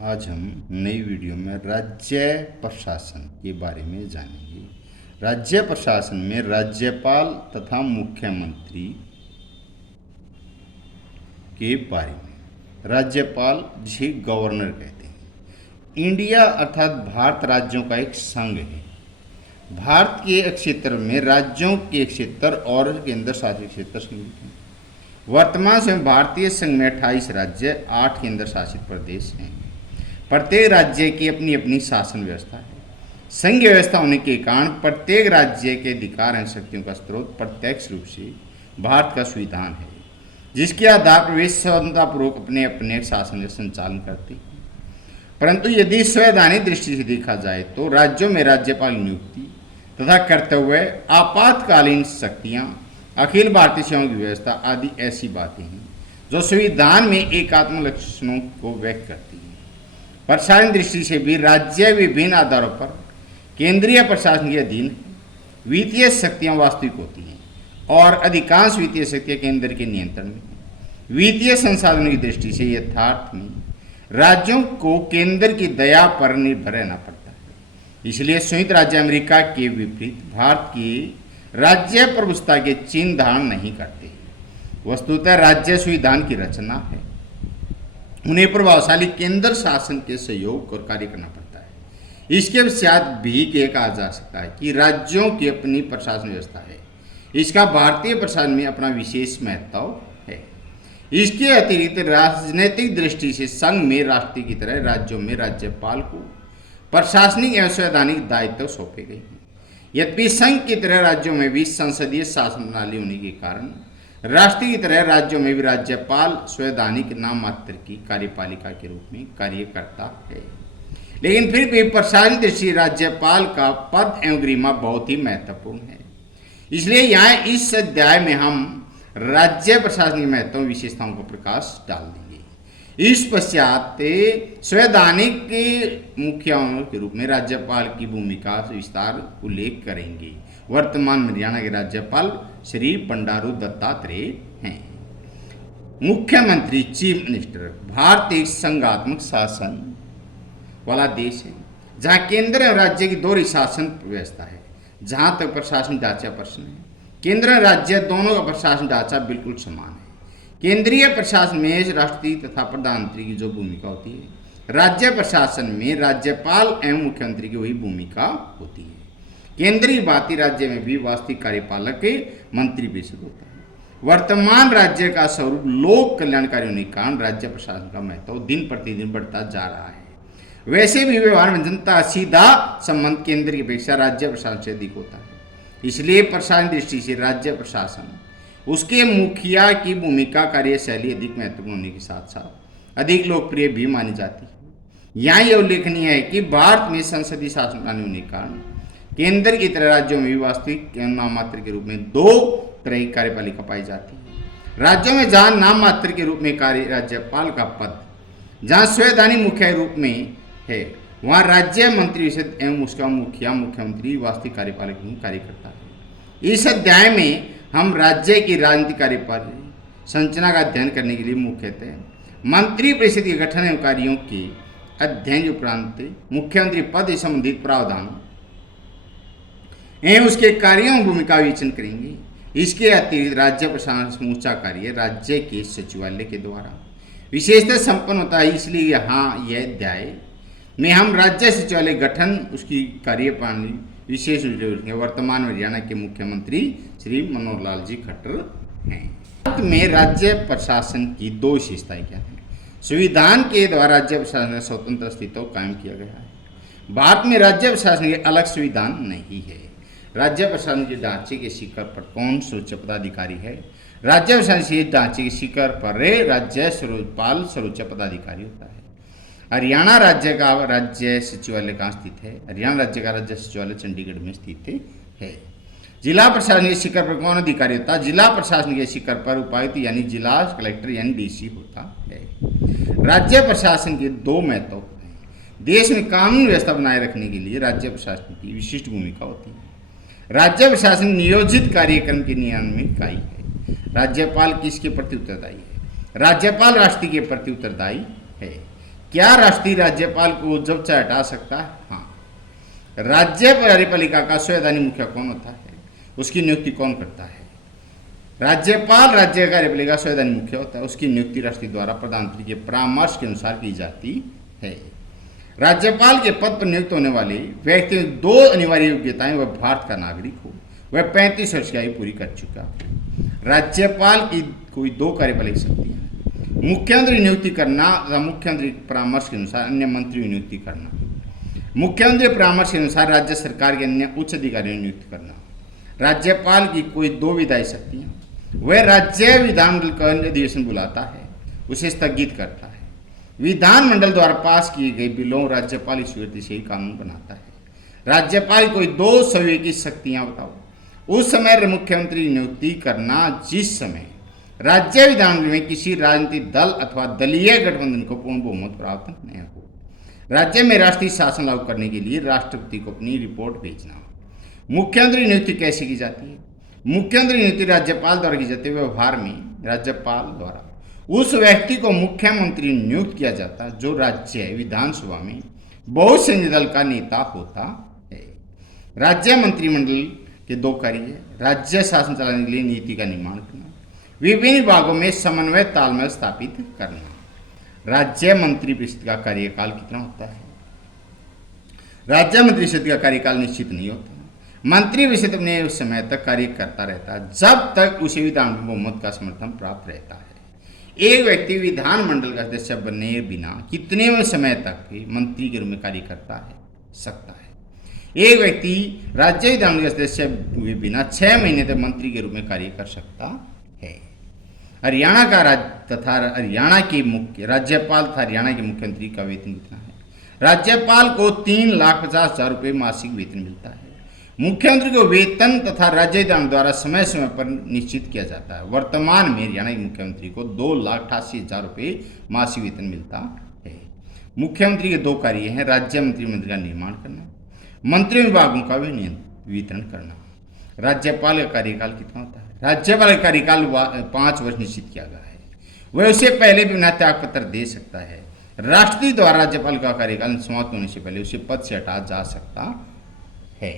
आज हम नई वीडियो में राज्य प्रशासन के बारे में जानेंगे। राज्य प्रशासन में राज्यपाल तथा मुख्यमंत्री के बारे में। राज्यपाल जिसे गवर्नर कहते हैं। इंडिया अर्थात भारत राज्यों का एक संघ है। भारत के एक क्षेत्र में राज्यों के क्षेत्र और केंद्र शासित क्षेत्र सम्मिलित हैं। वर्तमान समय भारतीय संघ में 28 राज्य, 8 केंद्र शासित प्रदेश हैं। प्रत्येक राज्य की अपनी अपनी शासन व्यवस्था है। संघ व्यवस्था होने के कारण प्रत्येक राज्य के अधिकार एवं शक्तियों का स्रोत प्रत्यक्ष रूप से भारत का संविधान है, जिसके आधार पर वे स्वतंत्रतापूर्वक अपने अपने शासन का संचालन करते हैं। परंतु यदि संवैधानिक दृष्टि से देखा जाए तो राज्यों में राज्यपाल नियुक्ति तथा कर्तव्य, आपातकालीन शक्तियाँ, अखिल भारतीय सेवाओं की व्यवस्था आदि ऐसी बातें हैं जो संविधान में एकात्मक लक्षणों को व्यक्त करती हैं। प्रशासन दृष्टि से भी राज्य विभिन्न आधारों पर केंद्रीय प्रशासन के अधीन है। वित्तीय शक्तियाँ वास्तविक होती हैं और अधिकांश वित्तीय शक्तियाँ केंद्र के नियंत्रण में हैं। वित्तीय संसाधनों की दृष्टि से यथार्थ में राज्यों को केंद्र की दया पर निर्भर रहना पड़ता है। इसलिए संयुक्त राज्य अमेरिका के विपरीत भारत की राज्य प्रभुसत्ता के चिन्ह धारण नहीं करते। वस्तुतः राज्य संविधान की रचना है। उन्हें प्रभावशाली केंद्र शासन के सहयोग और कार्य करना पड़ता है। इसके पश्चात भी कहा जा सकता है कि राज्यों की अपनी प्रशासन व्यवस्था है। इसका भारतीय प्रशासन में अपना विशेष महत्व है। इसके अतिरिक्त राजनीतिक दृष्टि से संघ में राष्ट्रपति की तरह राज्यों में राज्यपाल को प्रशासनिक एवं संवैधानिक दायित्व सौंपे गए हैं। यद्यपि संघ की तरह राज्यों में भी संसदीय शासन प्रणाली होने के कारण राष्ट्रीय की तरह राज्यों में भी राज्यपाल संवैधानिक नाम मात्र की कार्यपालिका के रूप में कार्य करता है। लेकिन फिर भी प्रशासनिक दृष्टि से राज्यपाल का पद एवं गरिमा बहुत ही महत्वपूर्ण है। इसलिए यहाँ इस अध्याय में हम राज्य प्रशासन के महत्व विशेषताओं को प्रकाश डाल देंगे। इस पश्चात संवैधानिक मुखियाओं के रूप में राज्यपाल की भूमिका विस्तार उल्लेख करेंगे। वर्तमान में हरियाणा के राज्यपाल श्री बंडारू दत्तात्रेय हैं। मुख्यमंत्री चीफ मिनिस्टर। भारत एक संघात्मक शासन वाला देश है, जहाँ केंद्र और राज्य की दोहरी शासन व्यवस्था है। जहाँ तक प्रशासन ढांचा प्रश्न है, केंद्र और राज्य दोनों का प्रशासन ढांचा बिल्कुल समान है। केंद्रीय प्रशासन में राष्ट्रपति तथा प्रधानमंत्री की जो भूमिका होती है, राज्य प्रशासन में राज्यपाल एवं मुख्यमंत्री की वही भूमिका होती है। केंद्रीय भांति राज्य में भी वास्तविक कार्यपालक मंत्री परिषद होता है। वर्तमान राज्य का स्वरूप लोक कल्याणकारी होने के कारण राज्य प्रशासन का महत्व दिन प्रतिदिन बढ़ता जा रहा है। वैसे भी व्यवहार में जनता सीधा संबंध केंद्र की अपेक्षा राज्य प्रशासन से अधिक होता है। इसलिए प्रशासन दृष्टि से राज्य प्रशासन उसके मुखिया की भूमिका कार्यशैली अधिक महत्वपूर्ण होने के साथ साथ अधिक लोकप्रिय भी मानी जाती है। यहाँ यह उल्लेखनीय है कि भारत में संसदीय शासन प्रणाली होने के कारण केंद्र की तरह राज्यों में भी वास्तविक नाम मात्र के रूप में दो तरह की कार्यपालिका पाई जाती है। राज्यों में जहाँ नाम मात्र के रूप में कार्य राज्यपाल का पद जहाँ संवैधानिक मुखिया रूप में है, वहाँ राज्य मंत्री परिषद एवं उसका मुखिया मुख्यमंत्री वास्तविक कार्यपालक में कार्य करता है। इस अध्याय में हम राज्य की राजनीतिक कार्यपालिका संरचना का अध्ययन करने के लिए मुख्यतः मंत्री परिषद के गठन एवं कार्यों के अध्ययन के उपरांत मुख्यमंत्री पद से संबंधित प्रावधान एवं उसके कार्यों में भूमिका विवेचन करेंगे। इसके अतिरिक्त राज्य प्रशासन समूचा कार्य राज्य के सचिवालय के द्वारा विशेषतः संपन्न होता है। इसलिए यहाँ यह अध्याय में हम राज्य सचिवालय गठन, उसकी कार्यप्रणाली विशेष रूप से देखेंगे। वर्तमान में हरियाणा के मुख्यमंत्री श्री मनोहर लाल जी खट्टर हैं। भारत में राज्य प्रशासन की दो विशेषताएं क्या हैं? संविधान के द्वारा राज्य प्रशासन का स्वतंत्र अस्तित्व कायम किया गया है। भारत में राज्य प्रशासन के अलग संविधान नहीं है। राज्य प्रशासन के ढांचे के शिखर पर कौन सर्वोच्च पदाधिकारी है? राज्य प्रशासन के ढांचे के शिखर पर राज्य सर्वपाल सर्वोच्च पदाधिकारी होता है। हरियाणा राज्य का राज्य सचिवालय कहाँ स्थित है? हरियाणा राज्य का राज्य सचिवालय चंडीगढ़ में स्थित है। जिला प्रशासन के शिखर पर कौन अधिकारी होता है? जिला प्रशासन के शिखर पर उपायुक्त यानी जिला कलेक्टर यानी डीसी होता है। राज्य प्रशासन के दो महत्व होते हैं। देश में कानून व्यवस्था बनाए रखने के लिए राज्य प्रशासन की विशिष्ट भूमिका होती है। राज्य प्रशासन नियोजित कार्यक्रम की नियामक इकाई है। राज्यपाल किसके प्रति उत्तरदायी है? राज्यपाल राष्ट्रपति के प्रति उत्तरदायी है। क्या राष्ट्रीय राज्यपाल को जब चाहे हटा सकता है? हाँ। राज्य कार्यपालिका का संवैधानिक मुखिया कौन होता है? उसकी नियुक्ति कौन करता है? राज्यपाल राज्य कार्यपालिका का संवैधानिक मुखिया होता है, उसकी नियुक्ति राष्ट्रपति द्वारा प्रधानमंत्री के परामर्श के अनुसार की जाती है। राज्यपाल के पद पर नियुक्त होने वाले व्यक्ति में 2 अनिवार्य योग्यताएं: वह भारत का नागरिक हो, वह 35 वर्ष की आयु पूरी कर चुका हो। राज्यपाल की कोई 2 कार्यपालिक शक्तियां: मुख्यमंत्री नियुक्ति करना तथा मुख्यमंत्री के परामर्श के अनुसार अन्य मंत्री नियुक्ति करना। मुख्यमंत्री परामर्श के अनुसार राज्य सरकार के अन्य उच्च अधिकारियों की नियुक्ति करना। राज्यपाल की कोई 2 विधायी शक्तियां: वह राज्य विधानमंडल का अधिवेशन बुलाता है, उसे स्थगित करता है। विधानमंडल द्वारा पास किए गए बिलों राज्यपाल की स्वीकृति से ही कानून बनाता है। राज्यपाल कोई 2 संवैधानिक शक्तियां बताओ। उस समय मुख्यमंत्री नियुक्ति करना जिस समय राज्य विधानमंडल में किसी राजनीतिक दल अथवा दलीय गठबंधन को पूर्ण बहुमत प्राप्त नहीं हो। राज्य में राष्ट्रीय शासन लागू करने के लिए राष्ट्रपति को अपनी रिपोर्ट भेजना। मुख्यमंत्री नियुक्ति कैसे की जाती है? मुख्यमंत्री नियुक्ति राज्यपाल द्वारा की जाती है। व्यवहार में राज्यपाल द्वारा उस व्यक्ति को मुख्यमंत्री नियुक्त किया जाता है जो राज्य विधानसभा में बहुसंख्यक दल का नेता होता है। राज्य मंत्रिमंडल के 2 कार्य है: राज्य शासन चलाने के लिए नीति का निर्माण करना, विभिन्न विभागों में समन्वय तालमेल स्थापित करना। राज्य मंत्रिपरिषद का कार्यकाल कितना होता है? राज्य मंत्रिपरिषद का कार्यकाल निश्चित नहीं होता। मंत्रिपरिषद अपने उस समय तक कार्य करता रहता है जब तक उसे विधानसभा बहुमत का समर्थन प्राप्त रहता है। एक व्यक्ति विधानमंडल का सदस्य बने बिना कितने समय तक मंत्री के रूप में कार्य करता है सकता है? एक व्यक्ति राज्य विधानमंडल का सदस्य हुए बिना 6 महीने तक मंत्री के रूप में कार्य कर सकता है। हरियाणा का तथा हरियाणा के मुख्य राज्यपाल तथा हरियाणा के मुख्यमंत्री का वेतन कितना है? राज्यपाल को 3,50,000 रुपये मासिक वेतन मिलता है। मुख्यमंत्री को वेतन तथा राज्य विधान द्वारा समय समय पर निश्चित किया जाता है। वर्तमान में हरियाणा के मुख्यमंत्री को 2,88,000 रुपये मासिक वेतन मिलता है। मुख्यमंत्री के 2 कार्य हैं: राज्य मंत्रिमंडल का निर्माण करना, मंत्री विभागों का वितरण करना। राज्यपाल का कार्यकाल कितना होता है? राज्यपाल का कार्यकाल 5 वर्ष निश्चित किया गया है। वह उसे पहले भी बिना त्याग पत्र दे सकता है। राष्ट्रपति द्वारा राज्यपाल का कार्यकाल समाप्त होने से पहले उसे पद से हटाया जा सकता है।